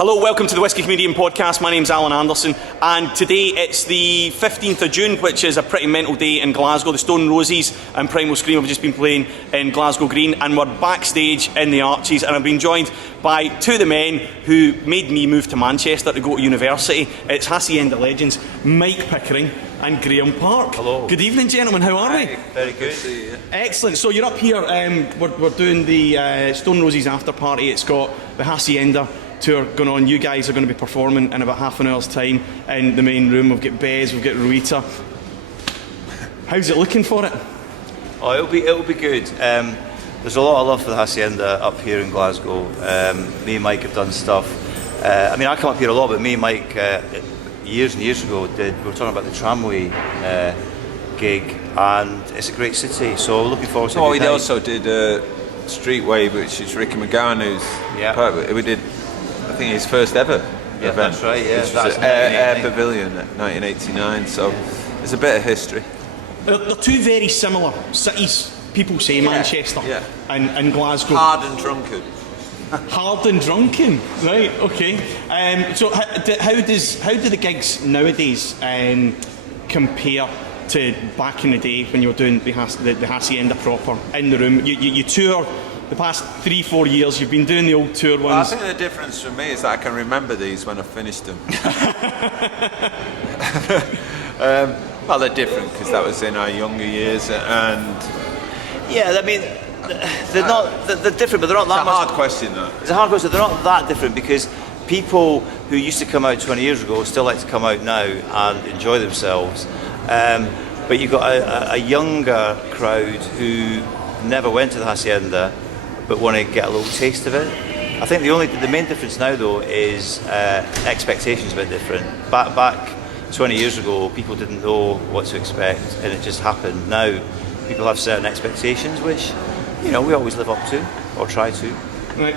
Hello, welcome to the Whisky Comedian Podcast. My name's Alan Anderson, and today it's the 15th of June, which is a pretty mental day in Glasgow. The Stone Roses and Primal Scream have just been playing in Glasgow Green, and we're backstage in the Arches, and I've been joined by two of the men who made me move to Manchester to go to university. It's Hacienda legends, Mike Pickering and Graeme Park. Hello. Good evening, gentlemen. How are we? Very good. See you. Excellent. So you're up here. We're doing the Stone Roses after party. It's got the Hacienda tour going on. You guys are going to be performing in about half an hour's time in the main room. We've got Bez, we've got Rita. How's it looking for it? Oh, it'll be good. There's a lot of love for the Hacienda up here in Glasgow. Me and Mike have done stuff. I mean, I come up here a lot, but me and Mike years and years ago we were talking about the tramway gig, and it's a great city. So looking forward to it. Oh, we also did StreetRave, which is Ricky McGowan, who's part of it. We did, I think, his first ever event. That's right, yeah. That's Air Pavilion, 1989, so there's a bit of history. They're two very similar cities, people say, Manchester and Glasgow. Hard and drunken. Hard and drunken, right? Okay. So how do the gigs nowadays compare to back in the day when you were doing the Hacienda proper in the room? You tour the past 3-4 years. You've been doing the old tour ones. I think the difference for me is that I can remember these when I finished them. Well, they're different because that was in our younger years, and yeah, I mean, they're different, but they're not that much. It's a hard question, though. It's a hard question. They're not that different because people who used to come out 20 years ago still like to come out now and enjoy themselves. But you've got a younger crowd who never went to the Hacienda but want to get a little taste of it. I think the main difference now, though, is expectations a bit different. Back 20 years ago, people didn't know what to expect, and it just happened. Now, people have certain expectations, which, you know, we always live up to, or try to. Right.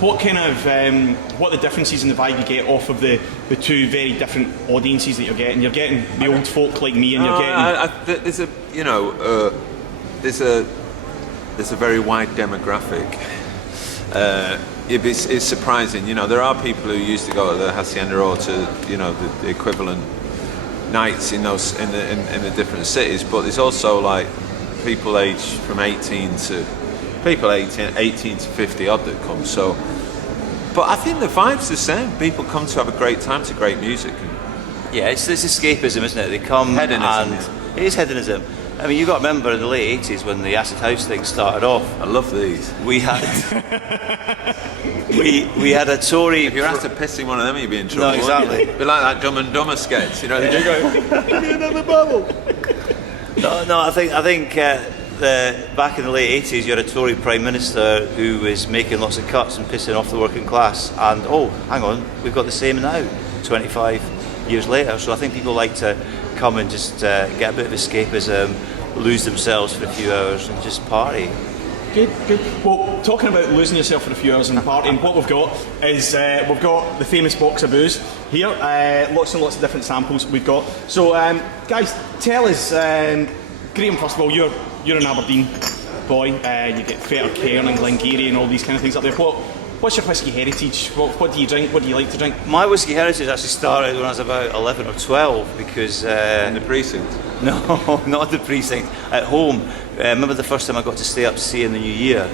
What are the differences in the vibe you get off of the two very different audiences that you're getting? You're getting the old folk like me, and you're getting. There's a very wide demographic. It's surprising, you know. There are people who used to go to the Hacienda or to, you know, the equivalent nights in the different cities, but there's also like people aged from 18 to 50 odd that come. So, but I think the vibe's the same. People come to have a great time to great music. Yeah, it's this escapism, isn't it? They come hedonism, and it is hedonism. I mean, you got to remember in the late 80s when the acid house thing started off. I love these. We had we had a Tory. If you're after pissing one of them, you'd be in trouble. No, exactly. It'd be like that Dumb and Dumber sketch, you know. They do go, give me another bubble. No, I think back in the late 80s, you had a Tory Prime Minister who was making lots of cuts and pissing off the working class. And oh, hang on, we've got the same now, 25 years later. So I think people like to come and just get a bit of escapism, lose themselves for a few hours and just party. Good. Well, talking about losing yourself for a few hours and partying, what we've got is we've got the famous box of booze here. Lots and lots of different samples we've got. So, guys, tell us, Graeme, first of all, you're an Aberdeen boy. You get Fetter Cairn and Glengarry and all these kind of things up there. What's your whisky heritage? What do you drink? What do you like to drink? My whisky heritage actually started when I was about 11 or 12 because... in the precinct? No, not the precinct. At home. I remember the first time I got to stay up to see in the New Year,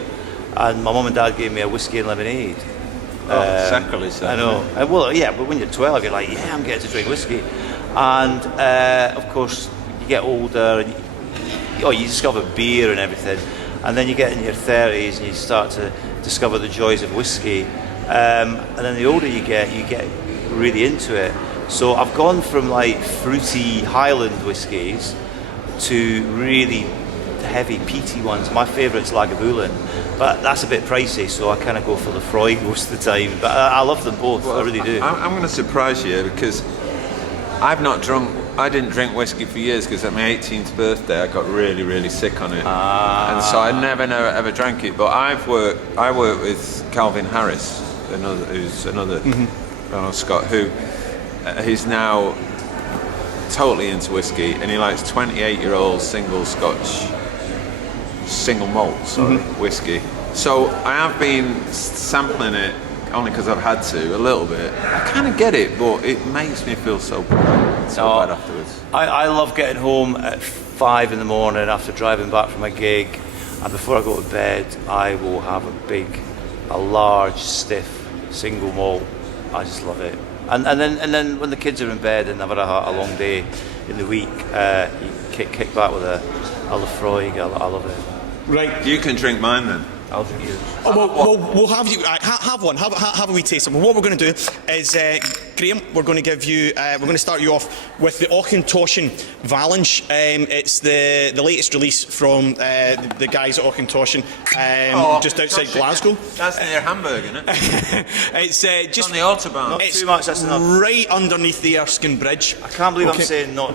and my mum and dad gave me a whiskey and lemonade. Sacrilege. I know. Well, yeah, but when you're 12, you're like, yeah, I'm getting to drink whiskey. And, of course, you get older, and you discover beer and everything. And then you get in your 30s and you start to discover the joys of whiskey. And then the older you get really into it. So I've gone from like fruity Highland whiskies to really heavy peaty ones. My favourite's Lagavulin, but that's a bit pricey, so I kind of go for the Freud most of the time. But I love them both, I really do. I'm going to surprise you because I didn't drink whiskey for years because at my 18th birthday I got really, really sick on it, and so I never ever drank it. But I work with Calvin Harris, who's another Scot who's now totally into whiskey, and he likes 28-year-old single Scotch, single malt, whiskey. So I have been sampling it only because I've had to a little bit. I kind of get it, but it makes me feel so bad afterwards. I love getting home at 5 in the morning after driving back from a gig, and before I go to bed, I will have a large, stiff single malt. I just love it. And then when the kids are in bed and I've had a long day in the week, you kick back with a Lafroig. I love it. Right. You can drink mine then. I'll drink yours. Oh, we'll have you have one. Have a wee taste of it. What we're going to do is, Graeme, we're going to give you. We're going to start you off with the Auchentoshan Valinch. It's the latest release from the guys at Auchentoshan, just outside Glasgow. That's near Hamburg, isn't it? It's just on the Autobahn. Not it's too much. That's enough. right underneath the Erskine Bridge. I can't believe I'm saying not.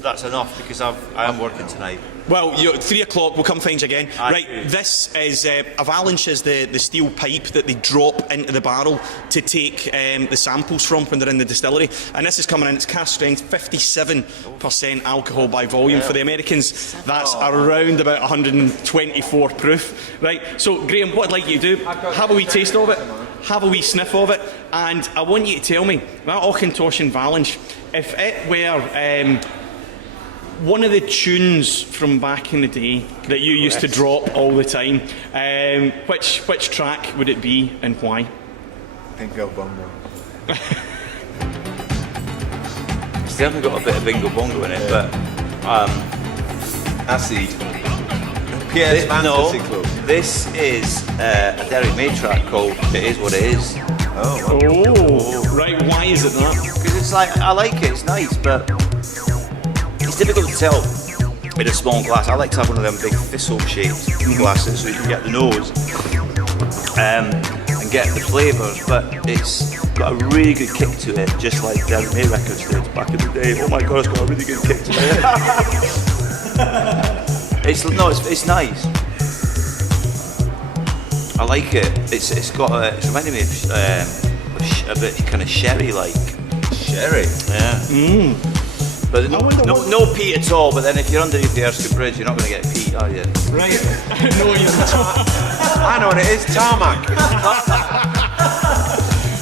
That's enough because I am working tonight. Well, 3 o'clock, we'll come find you again. Right, this is a Valinch is the steel pipe that they drop into the barrel to take the samples from when they're in the distillery. And this is coming in, it's cast strength, 57% alcohol by volume. For the Americans, that's around about 124 proof. Right, so Graeme, what I'd like you to do, have a wee taste of it, have a wee sniff of it, and I want you to tell me, that Auchentoshan Valinch, if it were one of the tunes from back in the day that you used to drop all the time, which track would it be and why? Bingo Bongo. Still haven't got a bit of Bingo Bongo in it, but Acid. Pierre's Fantasy Club. This is a Derrick May track called "It Is What It Is." Oh, right. Why is it that? Because it's like I like it, it's nice, but it's difficult to tell in a small glass. I like to have one of them big thistle-shaped glasses so you can get the nose and get the flavours, but it's got a really good kick to it, just like Derrick May records did back in the day. Oh my god, it's got a really good kick to it. It's nice. I like it. It's reminding me of a bit kind of sherry-like. Sherry? Yeah. But no peat at all, but then if you're underneath the Erskine Bridge, you're not going to get peat, are you? Right. No, you're not. I know what it is, tarmac.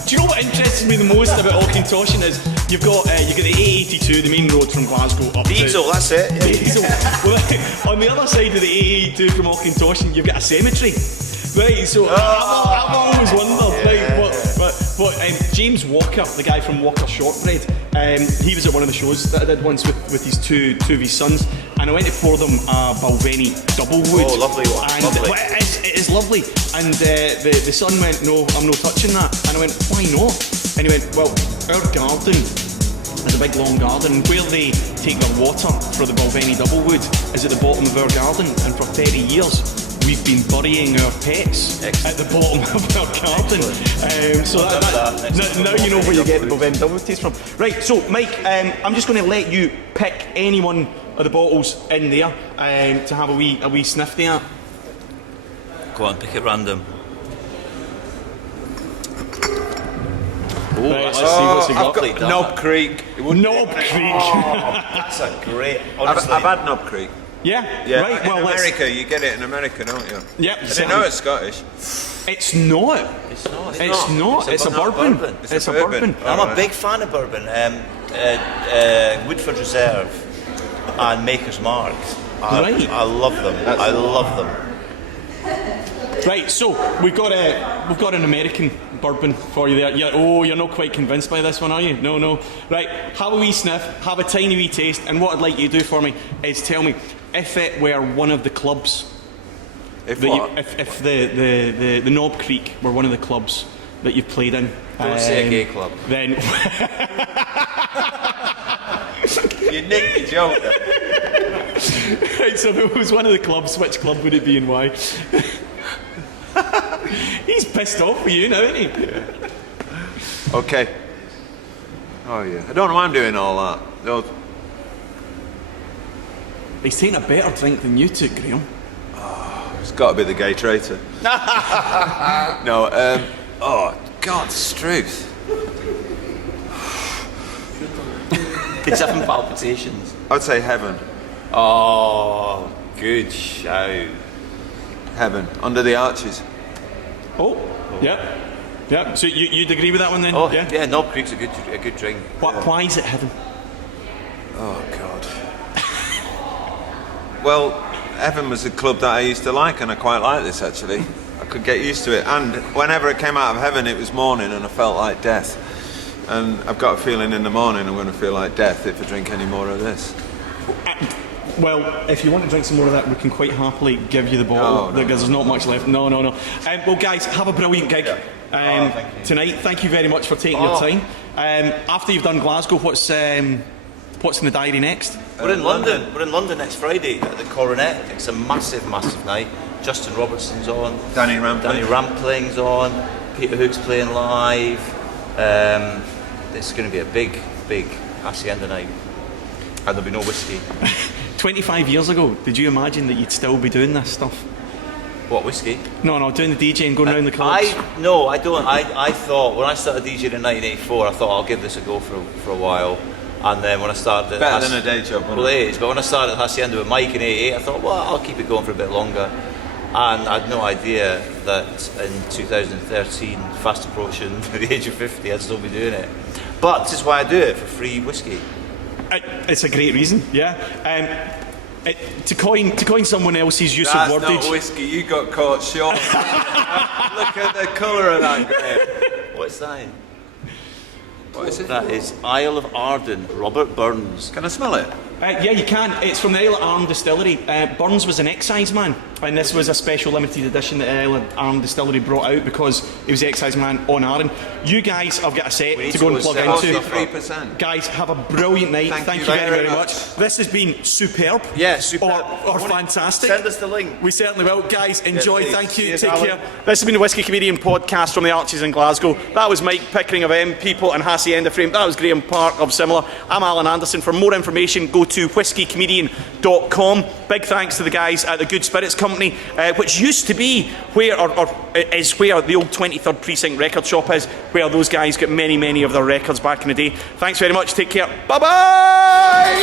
Do you know what interests me the most about Auchentoshan is you've got the A82, the main road from Glasgow up Diesel, that's it. Yeah. Diesel. Well, on the other side of the A82 from Auchentoshan, you've got a cemetery. Right, so I've always wondered, but James Walker, the guy from Walker Shortbread, he was at one of the shows that I did once with his two of his sons, and I went to pour them a Balvenie double wood. Oh, lovely one. And lovely. Well, it is lovely. And the son went, no, I'm not touching that. And I went, why not? And he went, well, our garden is a big long garden, and where they take their water for the Balvenie double wood is at the bottom of our garden, and for 30 years we've been burying our pets at the bottom of our garden. So now you know where you get the Balvenie double taste from. Right, so Mike, I'm just going to let you pick any one of the bottles in there to have a wee sniff there. Go on, pick it random. Right, let's see what's he got. I've got Knob Creek. Knob Creek. That's a great. Honestly, I've had Knob Creek. Yeah, Yeah. right. In Well, America, you get it in America, don't you? Yep. I didn't know it's Scottish. It's not. It's not. It's not. It's a bourbon. It's a bourbon. I'm a big fan of bourbon. Woodford Reserve and Maker's Mark. Right. I love them. I love them. Right, so we've got an American bourbon for you there. You're not quite convinced by this one, are you? No. Right, have a wee sniff, have a tiny wee taste, and what I'd like you to do for me is tell me if it were one of the clubs. If the Knob Creek were one of the clubs that you've played in. Don't say a gay club. Then You nicked the joke there. right, so if it was one of the clubs, which club would it be and why? He's pissed off with you now, isn't he? Yeah. Okay. Oh yeah. I don't know why I'm doing all that. No. He's taking a better drink than you took, Graeme. It's got to be the gay traitor. No. Oh God, Struth. He's having palpitations. I would say Heaven. Oh, good shout. Heaven under the arches. Oh, yep. Yeah. So you'd agree with that one then? Oh yeah, Knob Creek's a good drink. Why is it heaven? Oh God. Well, Evan was a club that I used to like, and I quite like this actually. I could get used to it, and whenever it came out of heaven, it was morning, and I felt like death. And I've got a feeling in the morning I'm going to feel like death if I drink any more of this. Well, if you want to drink some more of that, we can quite happily give you the bottle because there's not much left. No. Well, guys, have a brilliant gig tonight. Thank you very much for taking your time. After you've done Glasgow, what's in the diary next? We're in London. We're in London next Friday at the Coronet. It's a massive night. Justin Robertson's on. Danny Rampling's on. Peter Hook's playing live. It's going to be a big Hacienda night. And there'll be no whiskey. 25 years ago, did you imagine that you'd still be doing this stuff? What, whiskey? No, doing the DJ and going around the clubs. I don't. I thought when I started DJing in 1984, I thought I'll give this a go for a while. And then when I started... Better than a day job, well, it is. But when I started at Hacienda with Mike in 88, I thought, well, I'll keep it going for a bit longer. And I had no idea that in 2013, fast approaching the age of 50, I'd still be doing it. But this is why I do it, for free whiskey. It's a great reason, yeah. To coin someone else's use That's of wordage... That's not whiskey, you got caught short. Look at the colour of that grape. What's that? What is it? That is Isle of Arden, Robert Burns. Can I smell it? Yeah, you can. It's from the Isle of Arden distillery. Burns was an excise man, and this was a special limited edition that the Isle of Arden distillery brought out because he was excise man on Arden. You guys have got a set to go and plug into. 43%. Guys, have a brilliant night. Thank you very much. This has been superb. Yeah, superb. Or fantastic. Send us the link. We certainly will. Guys, enjoy. Yes, thank you. Cheers, Take Alan. care. This has been the Whisky Comedian podcast from the Arches in Glasgow. That was Mike Pickering of M People and Hacienda Frame. That was Graeme Park of Similar. I'm Alan Anderson. For more information, go to whiskycomedian.com. Big thanks to the guys at the Good Spirits Company, which used to be where, or is where the old 23rd Precinct record shop is, where those guys got many of their records back in the day. Thanks very much. Take care. Bye-bye!